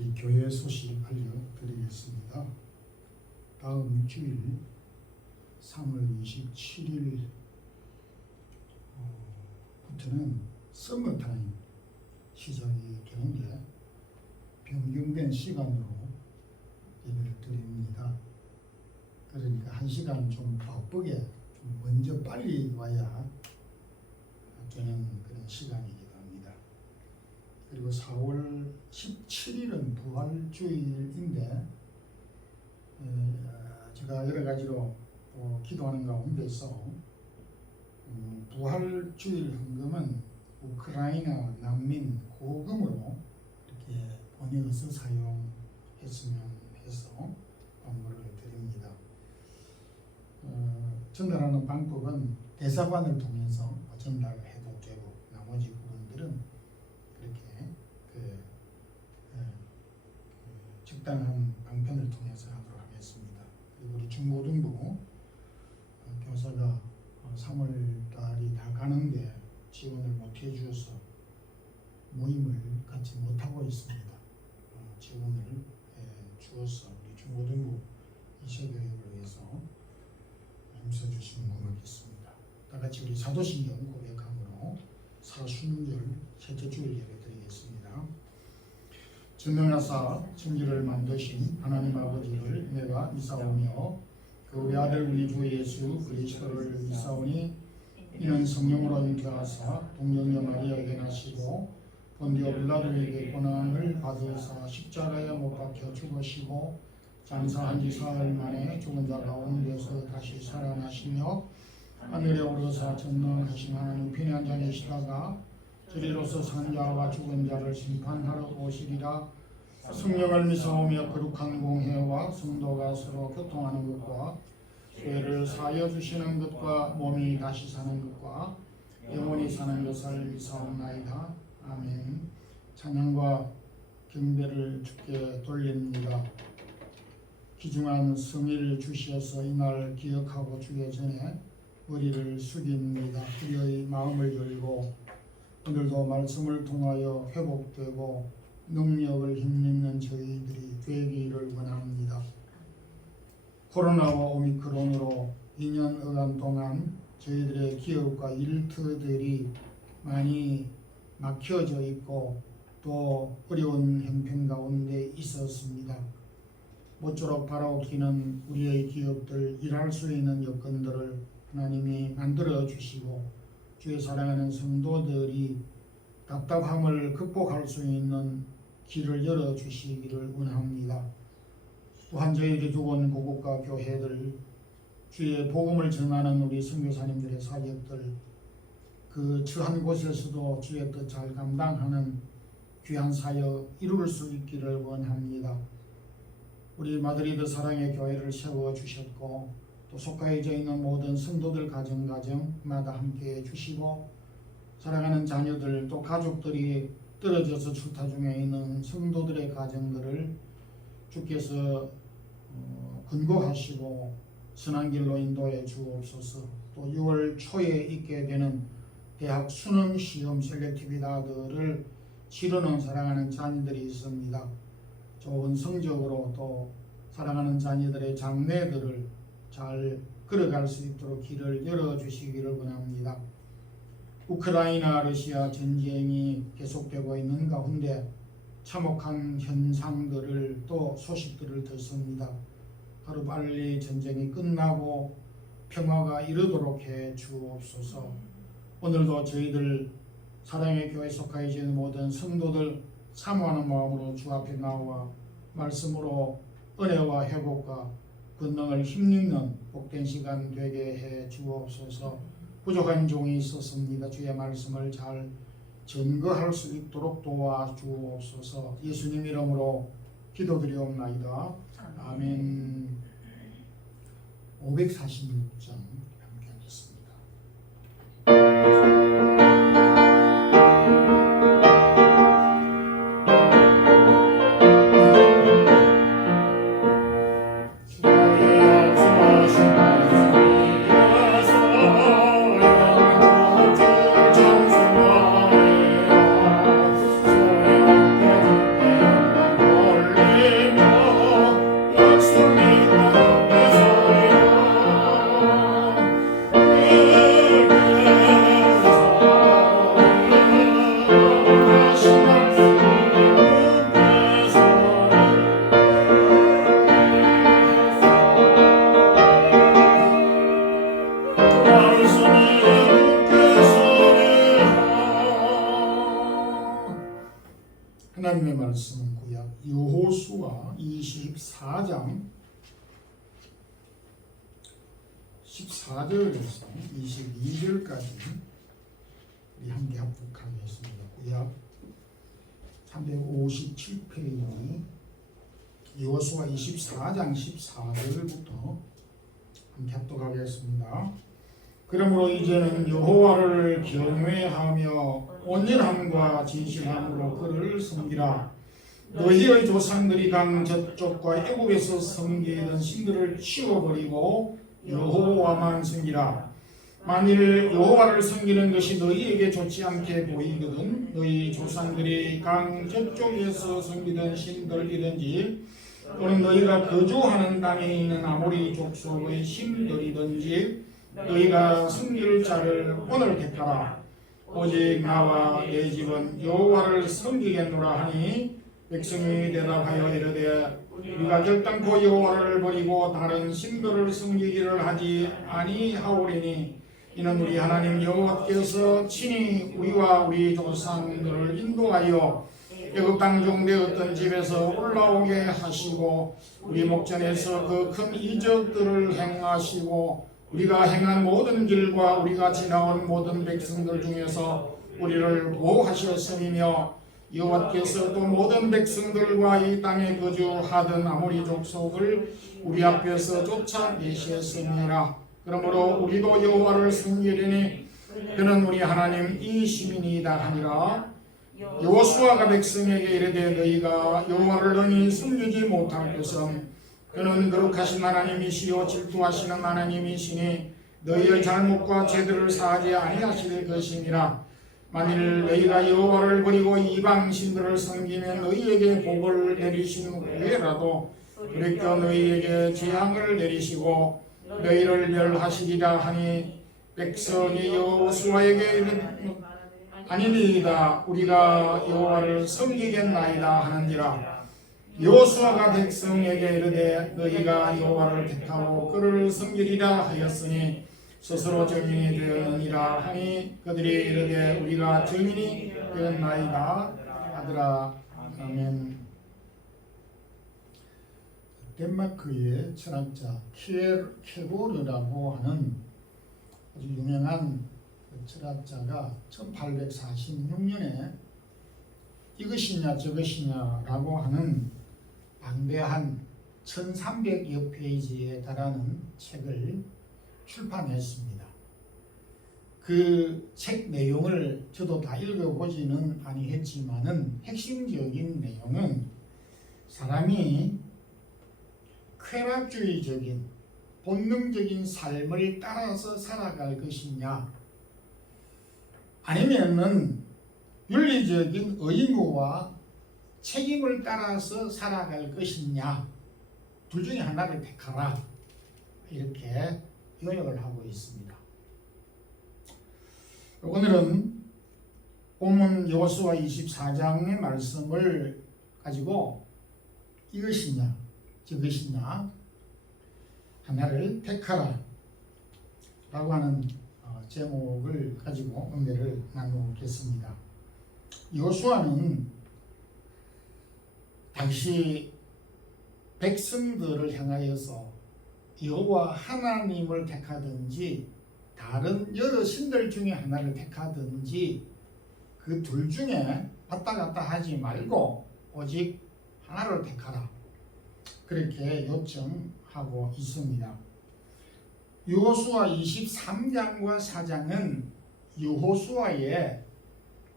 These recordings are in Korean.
우리 교회 소식 알려드리겠습니다. 다음 주일 3월 27일부터는 서머타임 시작이 되는데 변경된 시간으로 예배를 드립니다. 그러니까 1시간 좀 바쁘게 좀 먼저 빨리 와야 되는 그런 시간이기도 합니다. 그리고 4월 17일은 부활주일인데 제가 여러 가지로 기도하는 가운데서 부활주일 헌금은 우크라이나 난민 호금으로 이렇게 번역해서 사용했으면 해서 방문을 드립니다. 전달하는 방법은 대사관을 통해서 전달해도 되고 나머지 부분들은 그렇게 적당한 방편을 통해서 하도록 하겠습니다. 그리고 우리 중고등부 교사가 3월 달이 다 가는데 지원을 못 해주어서 모임을 갖지 못하고 있습니다. 지원을 주어서 우리 중고등부 이세교육을 위해서 힘써주시면 고맙겠습니다. 다같이 우리 사도신경 고백함으로 사순절 셋째 주일 예배드리겠습니다. 전능하사 천지를 만드신 하나님 아버지를 내가 미사오며 그 외아들 우리 주 예수 그리스도를 미사오니 이는 성령으로 잉태하사 동정녀 마리아에게 나시고 본디오 빌라도에게 고난을 받으사 십자가에 못 박혀 죽으시고 장사한 지 사흘 만에 죽은 자 가운데서 다시 살아나시며 하늘에 오르사 전능하신 하나님 편히 앉아 계시다가 저리로서 산 자와 죽은 자를 심판하러 오시리라. 성령을 미사오며 거룩한 공회와 성도가 서로 교통하는 것과 죄를 사하여 주시는 것과 몸이 다시 사는 것과 영원히 사는 것을 미사옵나이다. 아멘. 찬양과 경배를 주께 돌립니다. 귀중한 성의를 주시어서 이날 기억하고 주의 전에 머리를 숙입니다. 그의 마음을 열고 오늘도 말씀을 통하여 회복되고 능력을 힘입는 저희들이 되기를 원합니다. 코로나와 오미크론으로 2년여간 동안 저희들의 기업과 일터들이 많이 막혀져 있고 또 어려운 형편 가운데 있었습니다. 모쪼록 바라옵기는 우리의 기업들 일할 수 있는 여건들을 하나님이 만들어 주시고 주의 사랑하는 성도들이 답답함을 극복할 수 있는 길을 열어 주시기를 원합니다. 또한 저희들이 두고 온 고국과 교회들 주의 복음을 전하는 우리 선교사님들의 사역들 그 처한 곳에서도 주의 뜻 잘 감당하는 귀한 사역 이룰 수 있기를 원합니다. 우리 마드리드 사랑의 교회를 세워주셨고 또 속하여져 있는 모든 성도들 가정마다 함께해 주시고 사랑하는 자녀들 또 가족들이 떨어져서 출타 중에 있는 성도들의 가정들을 주께서 근거하시고 선한 길로 인도해 주옵소서. 또 6월 초에 있게 되는 대학 수능 시험 셀렉티비다들을 치르는 사랑하는 자녀들이 있습니다. 좋은 성적으로 또 사랑하는 자녀들의 장래들을 잘 걸어갈 수 있도록 길을 열어주시기를 원합니다. 우크라이나 러시아 전쟁이 계속되고 있는 가운데 참혹한 현상들을 또 소식들을 듣습니다. 하루빨리 전쟁이 끝나고 평화가 이르도록 해 주옵소서. 오늘도 저희들 사랑의 교회 속하여 있는 모든 성도들 사모하는 마음으로 주 앞에 나와 말씀으로 은혜와 회복과 권능을 힘입는 복된 시간 되게 해 주옵소서. 부족한 종이 있었습니다. 주의 말씀을 잘 증거할 수 있도록 도와주옵소서. 예수님 이름으로 기도드리옵나이다. 아멘. 546장 함께 하겠습니다. 하나님의 말씀은 구약 여호수아 24장 14절에서 22절까지 우리 함께 합독하겠습니다. 구약 357페이지 여호수아 24장 14절부터 함께 합독하겠습니다. 그러므로 이제는 여호와를 경외하며 온전함과 진실함으로 그를 섬기라. 너희의 조상들이 강 저쪽과 애굽에서 섬기던 신들을 치워버리고 여호와만 섬기라. 만일 여호와를 섬기는 것이 너희에게 좋지 않게 보이거든 너희 조상들이 강 저쪽에서 섬기던 신들이든지 또는 너희가 거주하는 땅에 있는 아모리 족속의 신들이든지 너희가 섬길 자를 오늘 택하라. 오직 나와 내 집은 여호와를 섬기겠노라 하니 백성이 대답하여 이르되 우리가 결단코 여호와를 버리고 다른 신들을 섬기기를 하지 아니하오리니 이는 우리 하나님 여호와께서 친히 우리와 우리 조상들을 인도하여 애굽 땅 중 내 어떤 집에서 올라오게 하시고 우리 목전에서 그 큰 이적들을 행하시고 우리가 행한 모든 길과 우리가 지나온 모든 백성들 중에서 우리를 보호하셨음이며 여호와께서 또 모든 백성들과 이 땅에 거주하던 아모리 족속을 우리 앞에서 쫓아내셨음이라. 그러므로 우리도 여호와를 섬기리니 그는 우리 하나님 이 시민이다 하니라. 여호수아가 백성에게 이르되 너희가 여호와를 능히 섬기지 못할 것은 그는 거룩하신 하나님이시요 질투하시는 하나님이시니 너희의 잘못과 죄들을 사하지 아니하실 것이니라. 만일 너희가 여호와를 버리고 이방 신들을 섬기면 너희에게 복을 내리신 후에라도 그러니까 너희에게 재앙을 내리시고 너희를 멸하시리라 하니 백성이 여호수아에게 이르되 아니니이다 우리가 여호와를 섬기겠나이다 하는지라. 여호수아가 백성에게 이르되 너희가 여호와를 택하고 그를 섬기리라 하였으니 스스로 증인이 되었느니라 하니 그들이 이르되 우리가 증인이 되었나이다 하더라. 아멘. 덴마크의 철학자 케고르라고 하는 아주 유명한 철학자가 1846년에 이것이냐 저것이냐라고 하는 방대한 1300여 페이지에 달하는 책을 출판했습니다. 그 책 내용을 저도 다 읽어보지는 아니했지만은 핵심적인 내용은 사람이 쾌락주의적인 본능적인 삶을 따라서 살아갈 것이냐 아니면은 윤리적인 의무와 책임을 따라서 살아갈 것이냐 둘 중에 하나를 택하라 이렇게 요약을 하고 있습니다. 오늘은 본문 여호수아 24장의 말씀을 가지고 이것이냐 저것이냐 하나를 택하라 라고 하는 제목을 가지고 은혜를 나누겠습니다. 여호수아는 당시 백성들을 향하여서 여호와 하나님을 택하든지 다른 여러 신들 중에 하나를 택하든지 그 둘 중에 왔다 갔다 하지 말고 오직 하나를 택하라 그렇게 요청하고 있습니다. 여호수아 23장과 4장은 여호수아의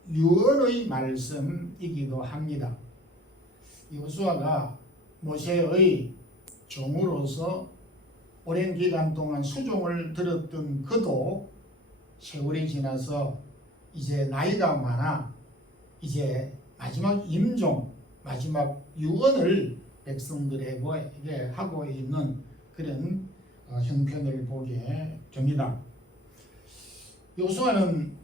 유언의 말씀이기도 합니다. 여호수아가 모세의 종으로서 오랜 기간 동안 수종을 들었던 그도 세월이 지나서 이제 나이가 많아 이제 마지막 임종, 마지막 유언을 백성들에게 하고 있는 그런 형편을 보게 됩니다. 여호수아는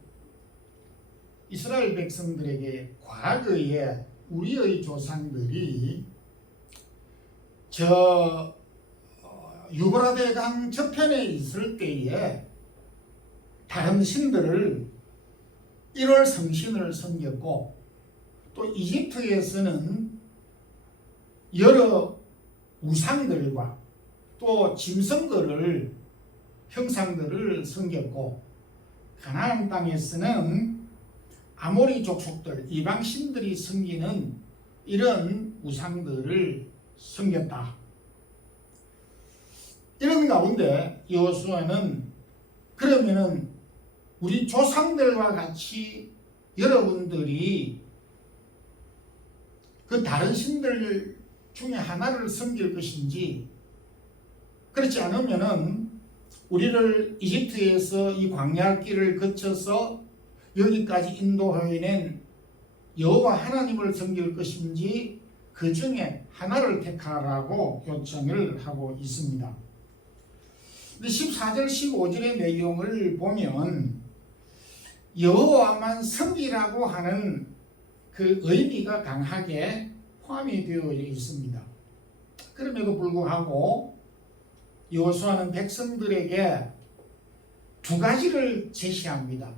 이스라엘 백성들에게 과거에 우리의 조상들이 저 유브라데 강 저편에 있을 때에 다른 신들을 1월 성신을 섬겼고 또 이집트에서는 여러 우상들과 또 짐승들을 형상들을 섬겼고, 가나안 땅에서는 아모리 족속들 이방신들이 섬기는 이런 우상들을 섬겼다. 이런 가운데 여호수아는 그러면은 우리 조상들과 같이 여러분들이 그 다른 신들 중에 하나를 섬길 것인지, 그렇지 않으면은 우리를 이집트에서 이 광야 길을 거쳐서 여기까지 인도해낸 여호와 하나님을 섬길 것인지 그 중에 하나를 택하라고 요청을 하고 있습니다. 14절 15절의 내용을 보면 여호와만 섬기라고 하는 그 의미가 강하게 포함이 되어 있습니다. 그럼에도 불구하고 여호수아는 백성들에게 두 가지를 제시합니다.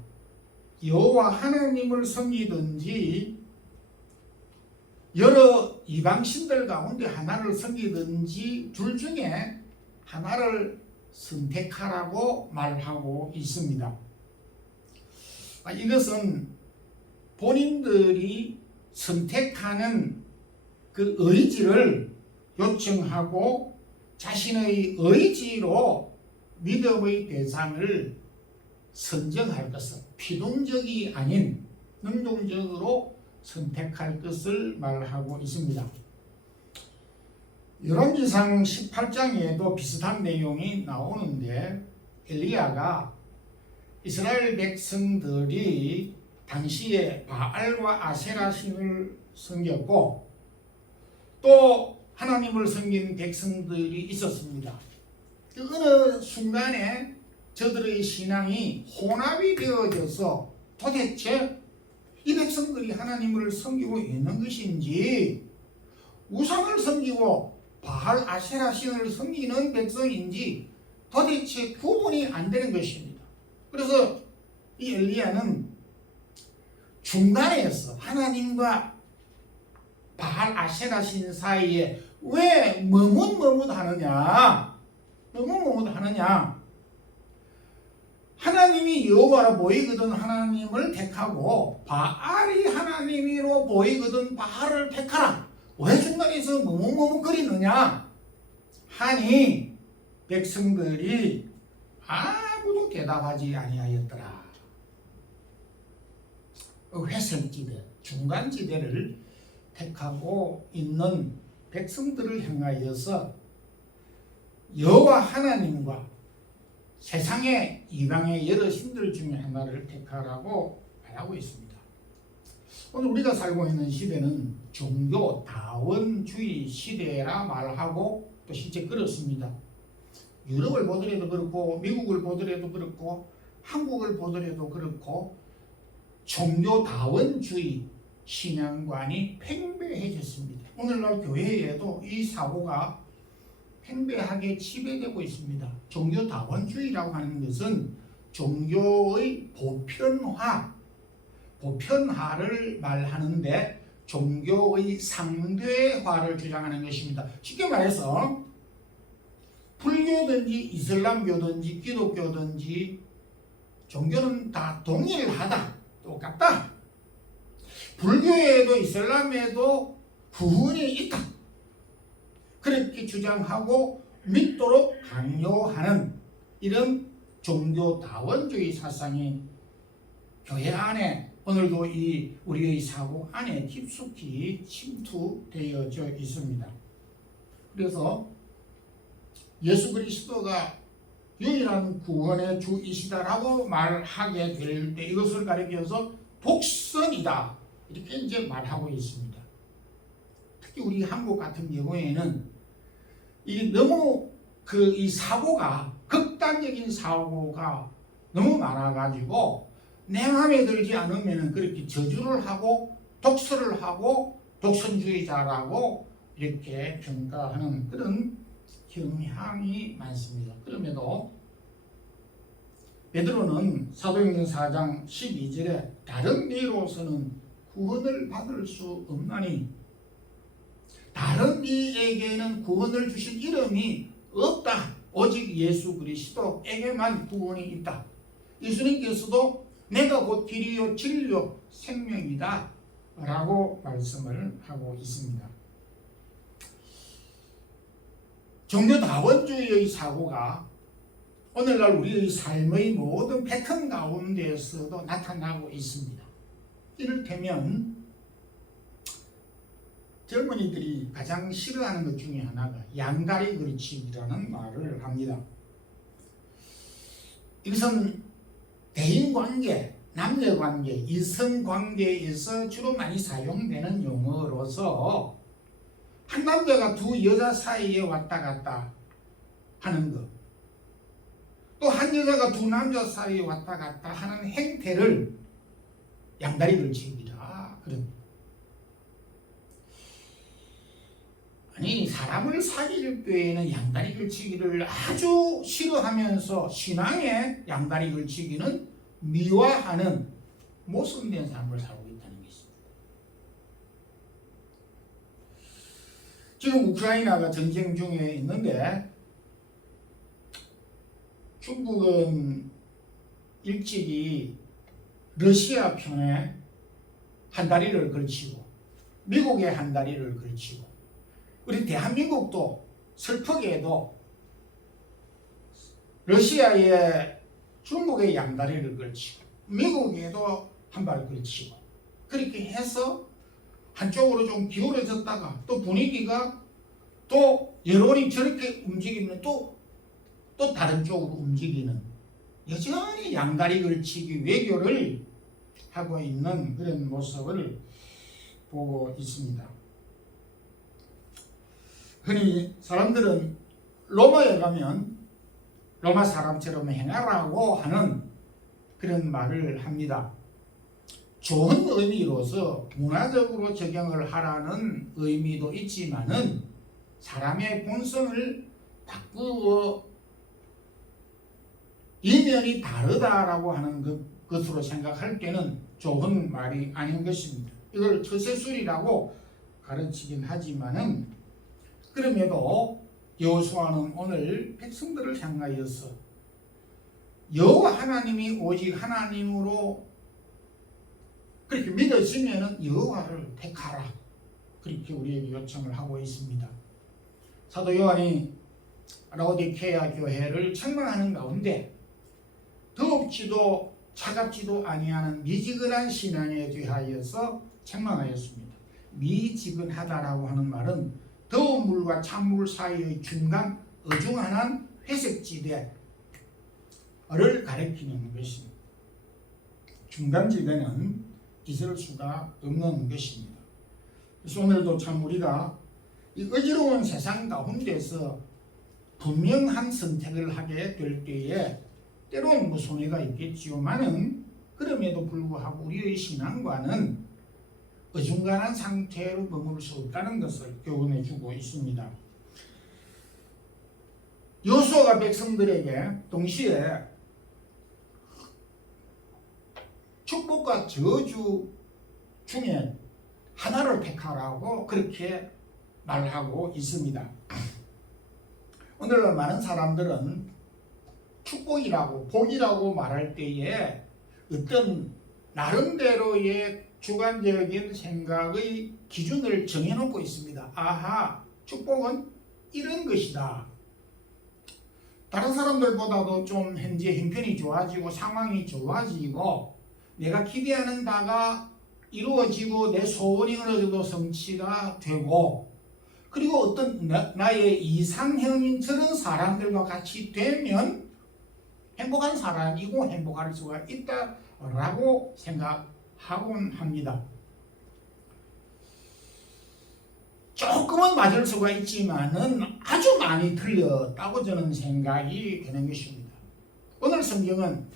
여호와 하나님을 섬기든지 여러 이방신들 가운데 하나를 섬기든지 둘 중에 하나를 선택하라고 말하고 있습니다. 이것은 본인들이 선택하는 그 의지를 요청하고 자신의 의지로 믿음의 대상을 선정할 것을, 피동적이 아닌 능동적으로 선택할 것을 말하고 있습니다. 열왕기상 18장에도 비슷한 내용이 나오는데, 엘리야가 이스라엘 백성들이 당시에 바알과 아세라 신을 섬겼고 또 하나님을 섬긴 백성들이 있었습니다. 어느 순간에 저들의 신앙이 혼합이 되어져서 도대체 이 백성들이 하나님을 섬기고 있는 것인지 우상을 섬기고 바알 아세라 신을 섬기는 백성인지 도대체 구분이 안 되는 것입니다. 그래서 이 엘리야는 중간에서 하나님과 바알 아세라 신 사이에 왜 머뭇머뭇하느냐, 하나님이 여호와로 보이거든 하나님을 택하고 바알이 하나님으로 보이거든 바알을 택하라, 왜 중간에서 머뭇머뭇거리느냐 하니 백성들이 아무도 대답하지 아니하였더라. 회색지대, 중간지대를 택하고 있는 백성들을 향하여서 여호와 하나님과 세상의 이방의 여러 신들 중에 하나를 택하라고 말하고 있습니다. 오늘 우리가 살고 있는 시대는 종교 다원주의 시대라 말하고 또 실제 그렇습니다. 유럽을 보더라도 그렇고 미국을 보더라도 그렇고 한국을 보더라도 그렇고 종교 다원주의 신앙관이 팽배해졌습니다. 오늘날 교회에도 이 사고가 팽배하게 지배되고 있습니다. 종교 다원주의라고 하는 것은 종교의 보편화를 말하는데 종교의 상대화를 주장하는 것입니다. 쉽게 말해서 불교든지 이슬람교든지 기독교든지 종교는 다 동일하다, 똑같다. 불교에도 이슬람에도 구분이 있다. 그렇게 주장하고 믿도록 강요하는 이런 종교다원주의 사상이 교회 안에 오늘도 이 우리의 사고 안에 깊숙이 침투되어져 있습니다. 그래서 예수 그리스도가 유일한 구원의 주이시다라고 말하게 될 때 이것을 가리켜서 독선이다 이렇게 이제 말하고 있습니다. 특히 우리 한국 같은 경우에는 이 너무 이 사고가 극단적인 사고가 너무 많아가지고 내 마음에 들지 않으면 그렇게 저주를 하고 독설을 하고 독선주의자라고 이렇게 평가하는 그런 경향이 많습니다. 그럼에도 베드로는 사도행전 4장 12절에 다른 미로서는 구원을 받을 수 없나니 다른 이에게는 구원을 주신 이름이 없다. 오직 예수 그리스도에게만 구원이 있다. 예수님께서도 내가 곧 길이요 진리요 생명이다 라고 말씀을 하고 있습니다. 종교다원주의의 사고가 오늘날 우리의 삶의 모든 패턴 가운데에서도 나타나고 있습니다. 이를테면 젊은이들이 가장 싫어하는 것 중에 하나가 양다리 걸치기라는 말을 합니다. 이것은 대인관계, 남녀관계, 이성관계에서 주로 많이 사용되는 용어로서 한 남자가 두 여자 사이에 왔다 갔다 하는 것, 또 한 여자가 두 남자 사이에 왔다 갔다 하는 행태를 양다리 걸치기라 그럽니다. 아니, 사람을 사귈 때에는 양다리 걸치기를 아주 싫어하면서 신앙의 양다리 걸치기는 미화하는 모순된 삶을 살고 있다는 것입니다. 지금 우크라이나가 전쟁 중에 있는데 중국은 일찍이 러시아 편에 한 다리를 걸치고 미국에 한 다리를 걸치고 우리 대한민국도 슬프게도 러시아에 중국의 양다리를 걸치고 미국에도 한 발 걸치고 그렇게 해서 한쪽으로 좀 기울어졌다가 또 분위기가 또 여론이 저렇게 움직이면 또 다른 쪽으로 움직이는 여전히 양다리 걸치기 외교를 하고 있는 그런 모습을 보고 있습니다. 흔히 사람들은 로마에 가면 로마 사람처럼 행하라고 하는 그런 말을 합니다. 좋은 의미로서 문화적으로 적용을 하라는 의미도 있지만은 사람의 본성을 바꾸어 이면이 다르다라고 하는 것으로 생각할 때는 좋은 말이 아닌 것입니다. 이걸 처세술이라고 가르치긴 하지만은 그럼에도 여호수아는 오늘 백성들을 향하여서 여호와 하나님이 오직 하나님으로 그렇게 믿어지면은 여호와를 택하라 그렇게 우리에게 요청을 하고 있습니다. 사도 요한이 라오디케아 교회를 책망하는 가운데 더럽지도 차갑지도 아니하는 미지근한 신앙에 대하여서 책망하였습니다. 미지근하다라고 하는 말은 더운 물과 찬물 사이의 중간 어중간한 회색지대를 가리키는 것입니다. 중간지대는 있을 수가 없는 것입니다. 그래서 오늘도 참 우리가 이 어지러운 세상 가운데서 분명한 선택을 하게 될 때에 때로는 손해가 있겠지만은 그럼에도 불구하고 우리의 신앙과는 어중간한 상태로 머물 수 없다는 것을 교훈해 주고 있습니다. 여호수아가 백성들에게 동시에 축복과 저주 중에 하나를 택하라고 그렇게 말하고 있습니다. 오늘날 많은 사람들은 축복이라고 복이라고 말할 때에 어떤 나름대로의 주관적인 생각의 기준을 정해놓고 있습니다. 아하, 축복은 이런 것이다. 다른 사람들보다도 좀 현재 형편이 좋아지고 상황이 좋아지고 내가 기대하는 바가 이루어지고 내 소원이 어느 정도 성취가 되고 그리고 어떤 나의 이상형인 저런 사람들과 같이 되면 행복한 사람이고 행복할 수가 있다라고 생각하곤 합니다. 조금은 맞을 수가 있지만은 아주 많이 틀렸다고 저는 생각이 되는 것입니다. 오늘 성경은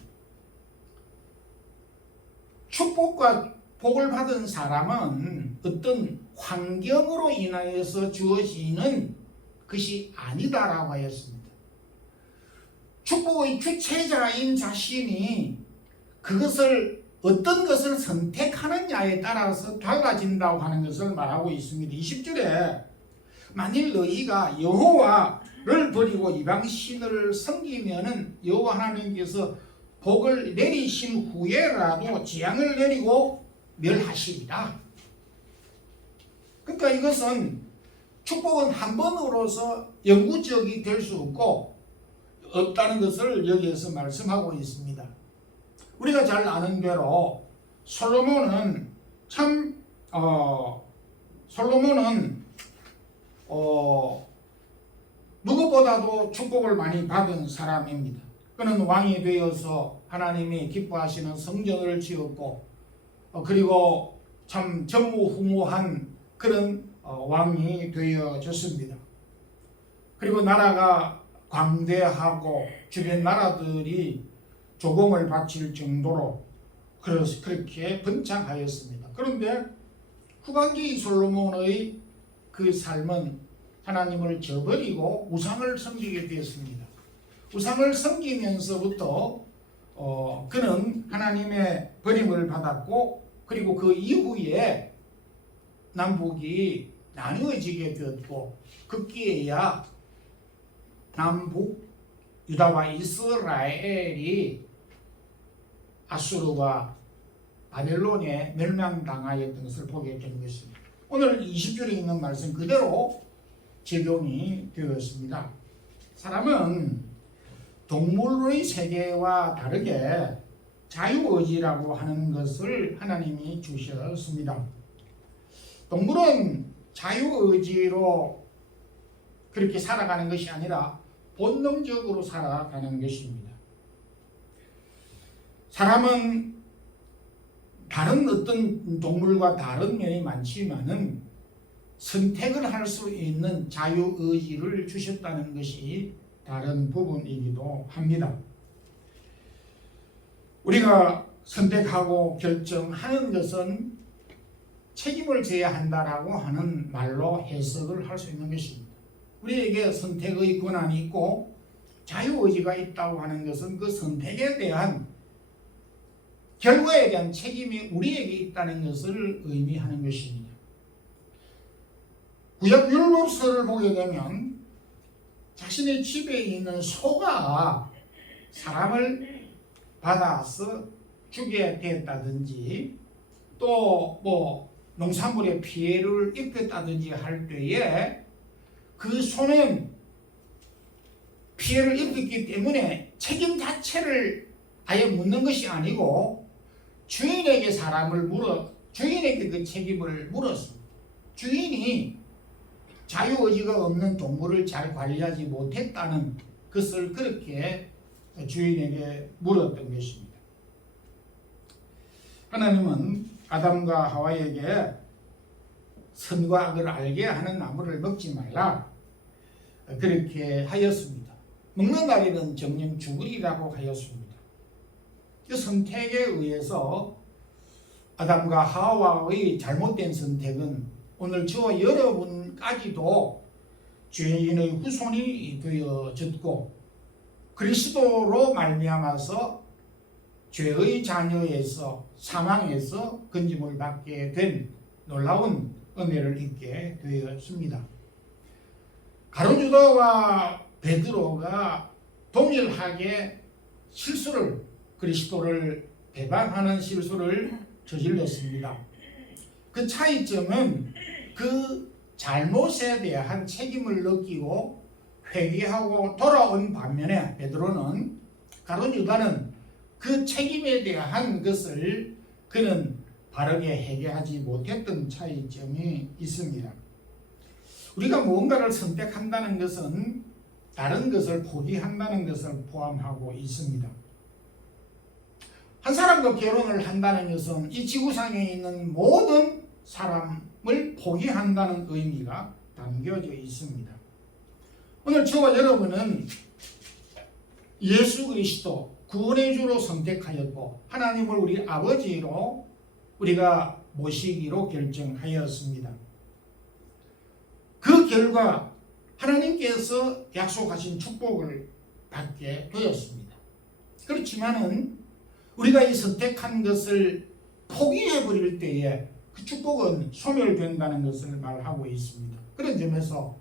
축복과 복을 받은 사람은 어떤 환경으로 인하여서 주어지는 것이 아니다라고 하였습니다. 축복의 주체자인 자신이 그것을 어떤 것을 선택하느냐에 따라서 달라진다고 하는 것을 말하고 있습니다. 20절에 만일 너희가 여호와를 버리고 이방신을 섬기면은 여호와 하나님께서 복을 내리신 후에라도 재앙을 내리고 멸하시리라. 그러니까 이것은 축복은 한 번으로서 영구적이 될 수 없다는 것을 여기에서 말씀하고 있습니다. 우리가 잘 아는 대로 솔로몬은 누구보다도 축복을 많이 받은 사람입니다. 그는 왕이 되어서 하나님이 기뻐하시는 성전을 지었고 그리고 참 전무후무한 그런 왕이 되어졌습니다. 그리고 나라가 광대하고 주변 나라들이 조공을 바칠 정도로 그렇게 번창하였습니다. 그런데 후반기 솔로몬의 그 삶은 하나님을 저버리고 우상을 섬기게 되었습니다. 우상을 섬기면서부터 그는 하나님의 버림을 받았고 그리고 그 이후에 남북이 나누어지게 되었고 급기에야 남북 유다와 이스라엘이 아수르와 바벨론에 멸망당하였던 것을 보게 된 것입니다. 오늘 20절에 있는 말씀 그대로 적용이 되었습니다. 사람은 동물의 세계와 다르게 자유의지라고 하는 것을 하나님이 주셨습니다. 동물은 자유의지로 그렇게 살아가는 것이 아니라 본능적으로 살아가는 것입니다. 사람은 다른 어떤 동물과 다른 면이 많지만은 선택을 할 수 있는 자유의지를 주셨다는 것이 다른 부분이기도 합니다. 우리가 선택하고 결정하는 것은 책임을 져야 한다라고 하는 말로 해석을 할 수 있는 것입니다. 우리에게 선택의 권한이 있고 자유의지가 있다고 하는 것은 그 선택에 대한 결과에 대한 책임이 우리에게 있다는 것을 의미하는 것입니다. 구약 율법서를 보게 되면 자신의 집에 있는 소가 사람을 받아서 죽게 됐다든지 또 농산물에 피해를 입혔다든지 할 때에 그 소는 피해를 입혔기 때문에 책임 자체를 아예 묻는 것이 아니고 주인에게 주인에게 그 책임을 물었습니다. 주인이 자유의지가 없는 동물을 잘 관리하지 못했다는 것을 그렇게 주인에게 물었던 것입니다. 하나님은 아담과 하와에게 선과 악을 알게 하는 나무를 먹지 말라 그렇게 하였습니다. 먹는 날에는 정령 죽으리라고 하였습니다. 그 선택에 의해서 아담과 하와의 잘못된 선택은 오늘 저와 여러분까지도 죄인의 후손이 되어졌고 그리스도로 말미암아서 죄의 자녀에서 사망에서 건짐을 받게 된 놀라운 은혜를 입게 되었습니다. 가룟 유다와 베드로가 동일하게 그리스도를 배반하는 실수를 저질렀습니다. 그 차이점은 그 잘못에 대한 책임을 느끼고 회개하고 돌아온 반면에 가룟 유다는 그 책임에 대한 것을 그는 바르게 회개하지 못했던 차이점이 있습니다. 우리가 무언가를 선택한다는 것은 다른 것을 포기한다는 것을 포함하고 있습니다. 한 사람과 결혼을 한다는 것은 이 지구상에 있는 모든 사람을 포기한다는 의미가 담겨져 있습니다. 오늘 저와 여러분은 예수 그리스도 구원의 주로 선택하였고 하나님을 우리 아버지로 우리가 모시기로 결정하였습니다. 그 결과 하나님께서 약속하신 축복을 받게 되었습니다. 그렇지만은 우리가 이 선택한 것을 포기해버릴 때에 그 축복은 소멸된다는 것을 말하고 있습니다. 그런 점에서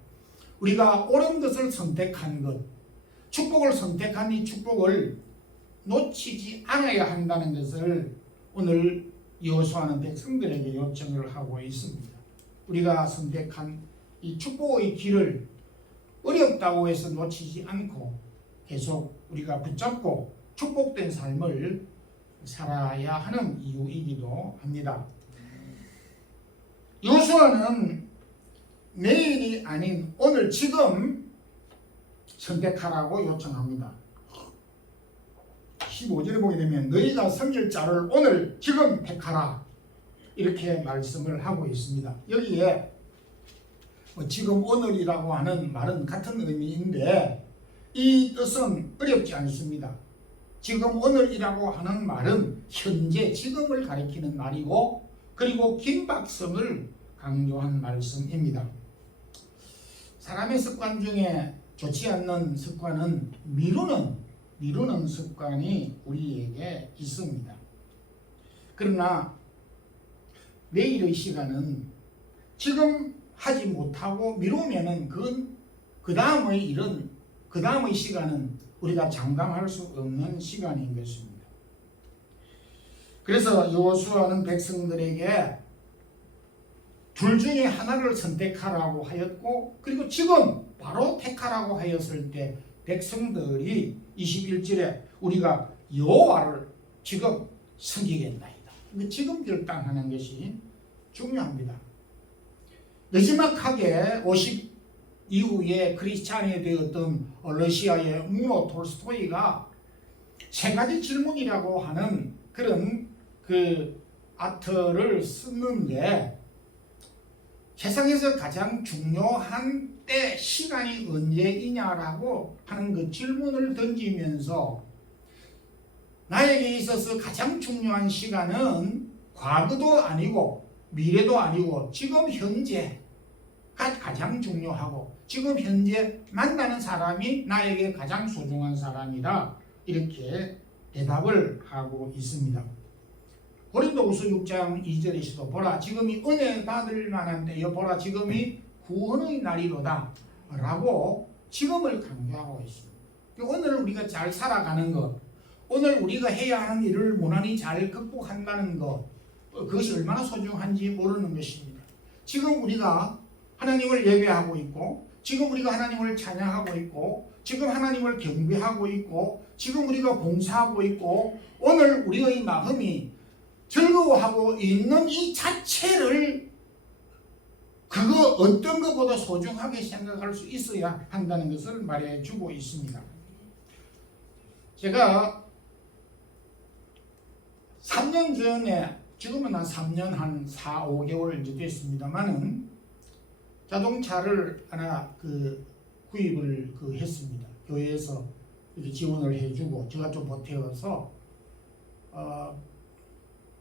우리가 옳은 것을 선택한 것, 축복을 선택한 이 축복을 놓치지 않아야 한다는 것을 오늘 여호수아는 백성들에게 요청을 하고 있습니다. 우리가 선택한 이 축복의 길을 어렵다고 해서 놓치지 않고 계속 우리가 붙잡고 축복된 삶을 살아야 하는 이유이기도 합니다. 여호수아는 내일이 아닌 오늘 지금 선택하라고 요청합니다. 15절에 보게 되면 너희가 섬길 자를 오늘 지금 택하라 이렇게 말씀을 하고 있습니다. 여기에 지금 오늘이라고 하는 말은 같은 의미인데 이 뜻은 어렵지 않습니다. 지금 오늘이라고 하는 말은 현재 지금을 가리키는 말이고 그리고 긴박성을 강조한 말씀입니다. 사람의 습관 중에 좋지 않는 습관은 미루는 습관이 우리에게 있습니다. 그러나 내일의 시간은 지금 하지 못하고 미루면은 그건 그 다음의 시간은 우리가 장담할 수 없는 시간인 것입니다. 그래서 여호수아는 백성들에게 둘 중에 하나를 선택하라고 하였고 그리고 지금 바로 택하라고 하였을 때 백성들이 21절에 우리가 여호와를 지금 섬기겠나이다. 지금 결단하는 것이 중요합니다. 마지막하게 50 이후에 크리스찬이 되었던 러시아의 무노 톨스토이가 세 가지 질문이라고 하는 그런 그 아트를 썼는데 세상에서 가장 중요한 때 시간이 언제이냐라고 하는 그 질문을 던지면서 나에게 있어서 가장 중요한 시간은 과거도 아니고 미래도 아니고 지금 현재가 가장 중요하고 지금 현재 만나는 사람이 나에게 가장 소중한 사람이다 이렇게 대답을 하고 있습니다. 고린도후서 6장 2절에서도 보라 지금이 은혜 받을 만한 때여 보라 지금이 구원의 날이로다 라고 지금을 강조하고 있습니다. 오늘 우리가 잘 살아가는 것 오늘 우리가 해야 하는 일을 무난히 잘 극복한다는 것 그것이 얼마나 소중한지 모르는 것입니다. 지금 우리가 하나님을 예배하고 있고 지금 우리가 하나님을 찬양하고 있고 지금 하나님을 경배하고 있고 지금 우리가 봉사하고 있고 오늘 우리의 마음이 즐거워하고 있는 이 자체를 그거 어떤 것보다 소중하게 생각할 수 있어야 한다는 것을 말해주고 있습니다. 제가 3년 전에 지금은 한 3년 한 4, 5개월 이제 됐습니다만은 자동차를 하나 구입을 했습니다. 교회에서 이렇게 지원을 해주고 제가 좀 보태어서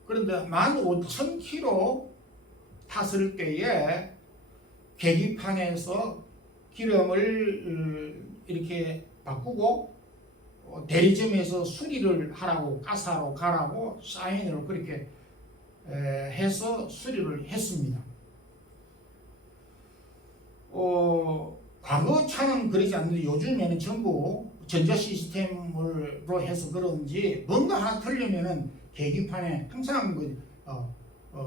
그런데 15,000km 탔을 때에 계기판에서 기름을 이렇게 바꾸고 대리점에서 수리를 하라고 가사로 가라고 사인을 그렇게 해서 수리를 했습니다. 과거 차는 그러지 않는데 요즘에는 전부 전자 시스템으로 해서 그런지 뭔가 하나 틀리면은 계기판에 항상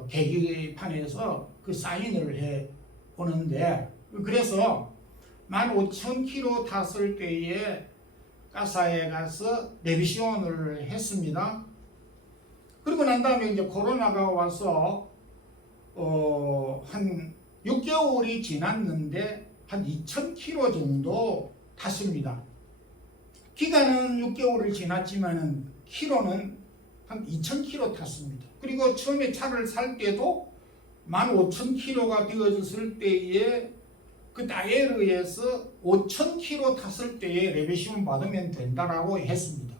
계기판에서 그 사인을 해 오는데 그래서 15,000km 탔을 때에 가사에 가서 레비시온을 했습니다. 그리고 난 다음에 이제 코로나가 와서 한 6개월이 지났는데 한 2,000km 정도 탔습니다. 기간은 6개월을 지났지만은 키로는 한 2,000km 탔습니다. 그리고 처음에 차를 살 때도 15,000km가 되어졌을 때에 그 다이얼에서 5,000km 탔을 때에 레비시온 받으면 된다라고 했습니다.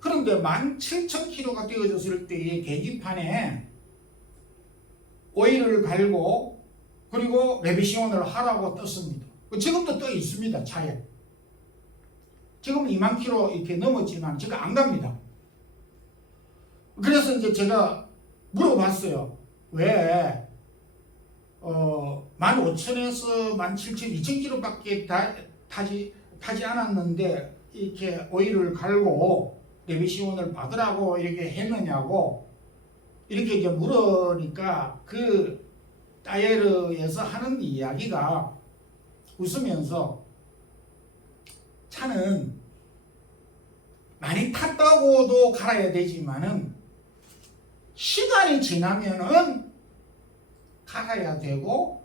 그런데 17,000km가 되어졌을 때에 계기판에 오일을 갈고 그리고 레비시온을 하라고 떴습니다. 지금도 떠 있습니다. 차에. 지금 2만 km 이렇게 넘었지만 제가 안 갑니다. 그래서 이제 제가 물어봤어요. 왜 15,000에서 17,000, 2,000km밖에 타지 않았는데 이렇게 오일을 갈고 레비시온을 받으라고 이렇게 했느냐고 이렇게 이제 물으니까 그 따예르에서 하는 이야기가 웃으면서 차는 많이 탔다고도 갈아야 되지만은 시간이 지나면은 갈아야 되고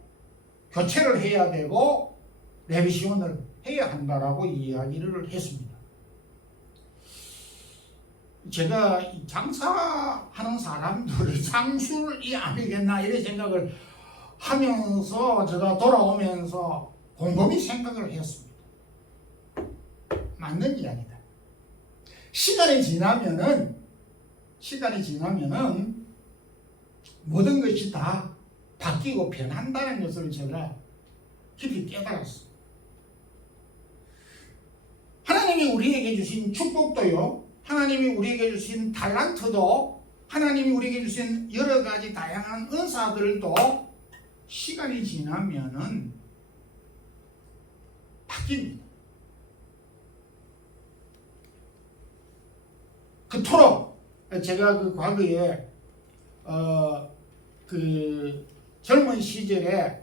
교체를 해야 되고 레비시온을 해야 한다라고 이야기를 했습니다. 제가 장사하는 사람들을 장술이 아니겠나 이런 생각을 하면서 제가 돌아오면서 곰곰이 생각을 했습니다. 맞는 이야기다. 시간이 지나면은 모든 것이 다 바뀌고 변한다는 것을 제가 깊이 깨달았습니다. 하나님이 우리에게 주신 축복도요, 하나님이 우리에게 주신 달란트도, 하나님이 우리에게 주신 여러 가지 다양한 은사들도 시간이 지나면은 바뀝니다. 그토록 제가 그 과거에 그 젊은 시절에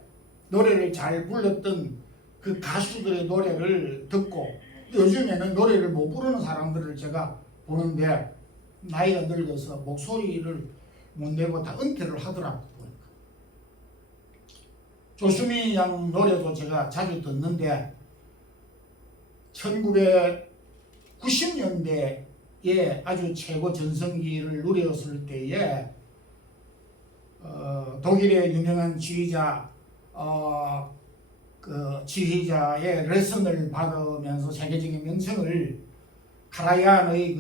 노래를 잘 불렀던 그 가수들의 노래를 듣고 요즘에는 노래를 못 부르는 사람들을 제가 보는데 나이가 늙어서 목소리를 못 내고 다 은퇴를 하더라고요. 조수미 양 노래도 제가 자주 듣는데 1990년대에 아주 최고 전성기를 누렸을 때에 독일의 유명한 지휘자 그 지휘자의 레슨을 받으면서 세계적인 명성을 카라얀의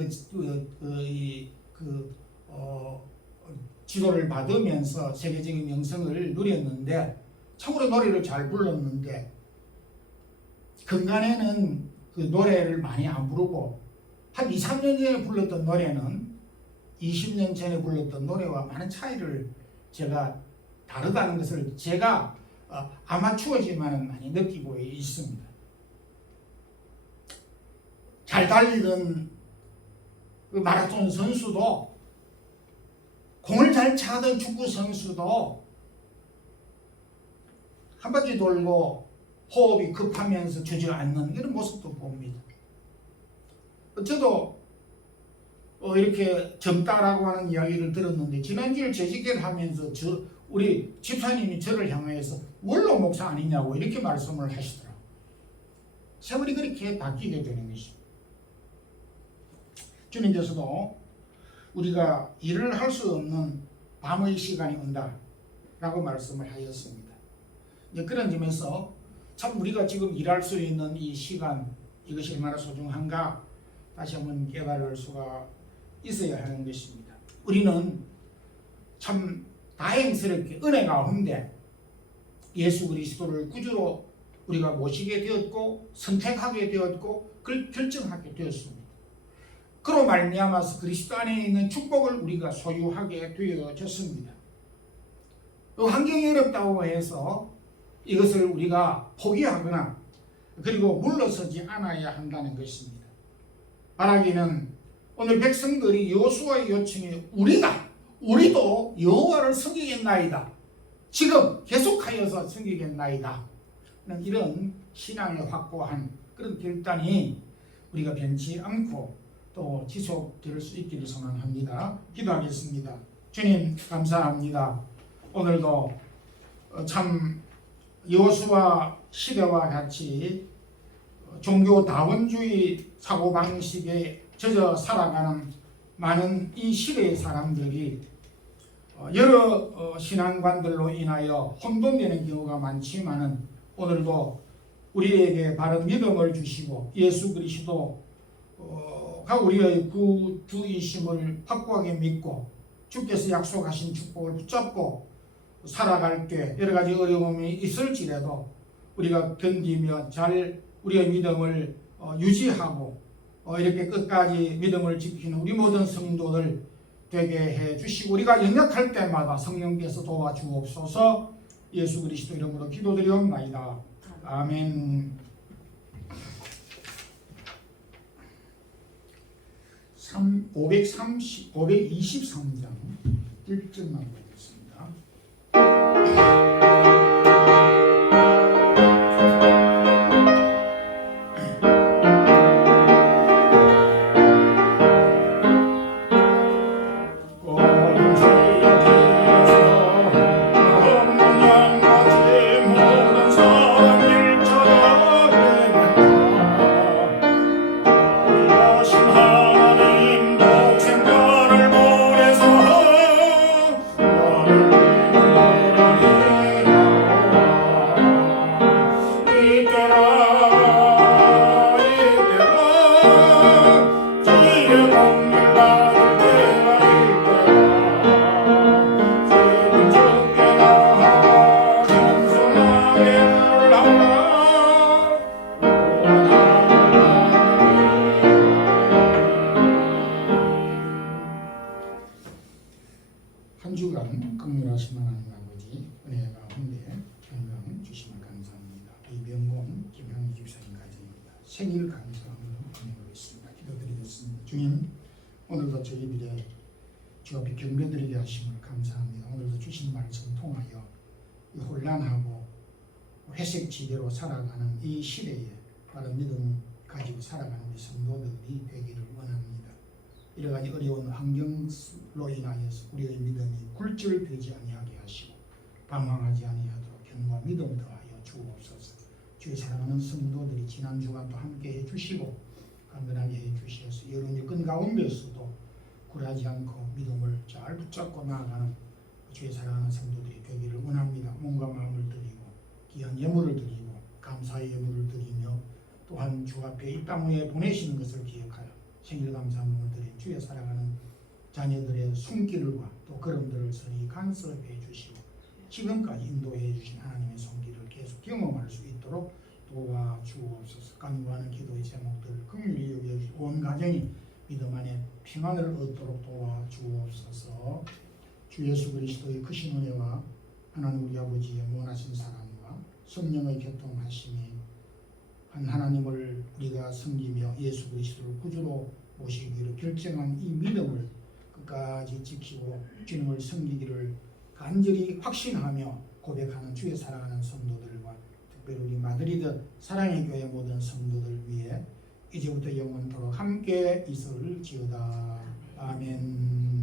지도를 받으면서 세계적인 명성을 누렸는데 참으로 노래를 잘 불렀는데 근간에는 그 노래를 많이 안 부르고 한 2, 3년 전에 불렀던 노래는 20년 전에 불렀던 노래와 많은 차이를 제가 다르다는 것을 제가 아마추어지만 많이 느끼고 있습니다. 잘 달리던 그 마라톤 선수도 공을 잘 차던 축구 선수도 한 바퀴 돌고 호흡이 급하면서 주저앉는 이런 모습도 봅니다. 저도 이렇게 젊다라고 하는 이야기를 들었는데 지난주에 재직회를 하면서 우리 집사님이 저를 향해서 원로 목사 아니냐고 이렇게 말씀을 하시더라고요. 세월이 그렇게 바뀌게 되는 것입니다. 주님께서도 우리가 일을 할 수 없는 밤의 시간이 온다라고 말씀을 하셨습니다. 그런 점에서 참 우리가 지금 일할 수 있는 이 시간 이것이 얼마나 소중한가 다시 한번 깨달을 수가 있어야 하는 것입니다. 우리는 참 다행스럽게 은혜 가운데 예수 그리스도를 구주로 우리가 모시게 되었고 선택하게 되었고 그걸 결정하게 되었습니다. 그로 말미암아서 그리스도 안에 있는 축복을 우리가 소유하게 되어졌습니다. 그 환경이 어렵다고 해서 이것을 우리가 포기하거나 그리고 물러서지 않아야 한다는 것입니다. 바라기는 오늘 백성들이 여호수아의 요청에 우리도 여호와를 섬기겠나이다. 지금 계속하여서 섬기겠나이다. 이런 신앙의 확고한 그런 결단이 우리가 변치 않고 또 지속될 수 있기를 소망합니다. 기도하겠습니다. 주님 감사합니다. 오늘도 참 여호수아 시대와 같이 종교 다원주의 사고방식에 젖어 살아가는 많은 이 시대의 사람들이 여러 신앙관들로 인하여 혼돈되는 경우가 많지만은 오늘도 우리에게 바른 믿음을 주시고 예수 그리스도가 우리의 구주이심을 확고하게 믿고 주께서 약속하신 축복을 붙잡고 살아갈 때 여러 가지 어려움이 있을지라도 우리가 견디며 잘 우리의 믿음을 유지하고 이렇게 끝까지 믿음을 지키는 우리 모든 성도들 되게 해 주시고 우리가 연약할 때마다 성령께서 도와주옵소서. 예수 그리스도 이름으로 기도드리옵나이다. 아멘. 523장 1절만 보겠습니다. 한 주간 긍휼하신 하나님 아버지 은혜가 hun대 평강 주시면 감사합니다. 이병곤 김형희 집사님 가정입니다. 생일 감사함을 보내고 있습니다. 기도드리겠습니다. 주님, 오늘도 저희들의 주 앞에 경배드리게 하심을 감사합니다. 오늘도 주신 말씀 통하여 이 혼란하고 회색지대로 살아가는 이 시대에 바른 믿음 가지고 살아가는 우리 성도들이 되기를 원합니다. 이러가지 어려운 환경로 인하여서 우리의 믿음이 굴절되지 아니하게 하시고 방황하지 아니하도록 견고한 믿음 더하여 주옵소서. 주의 사랑하는 성도들이 지난 주간도 함께해 주시고 간단하게 해 주시어서 여러 일꾼 가운데서도 굴하지 않고 믿음을 잘 붙잡고 나아가는 주의 사랑하는 성도들이 되기를 원합니다. 몸과 마음을 드리고 귀한 예물을 드리고 감사의 예물을 드리며 또한 주 앞에 이 땅 위에 보내시는 것을 기억하여 생일 감사함을 드린 주의 사랑하는 자녀들의 손길과 또 걸음들을 선히 간섭해 주시고 지금까지 인도해 주신 하나님의 손길을 계속 경험할 수 있도록 도와주옵소서. 간구하는 기도의 제목들 긍휼히 여겨주시고 온 가정이 믿음 안에 평안을 얻도록 도와주옵소서. 주 예수 그리스도의 크신 은혜와 하나님 우리 아버지의 무한하신 사랑과 성령의 교통하심이 한 하나님을 우리가 섬기며 예수 그리스도를 구주로 모시기로 결정한 이 믿음을 끝까지 지키고 주님을 섬기기를 간절히 확신하며 고백하는 주의 사랑하는 성도들과 특별히 우리 마드리드 사랑의 교회 모든 성도들 위해 이제부터 영원토록 함께 있을지어다. 아멘.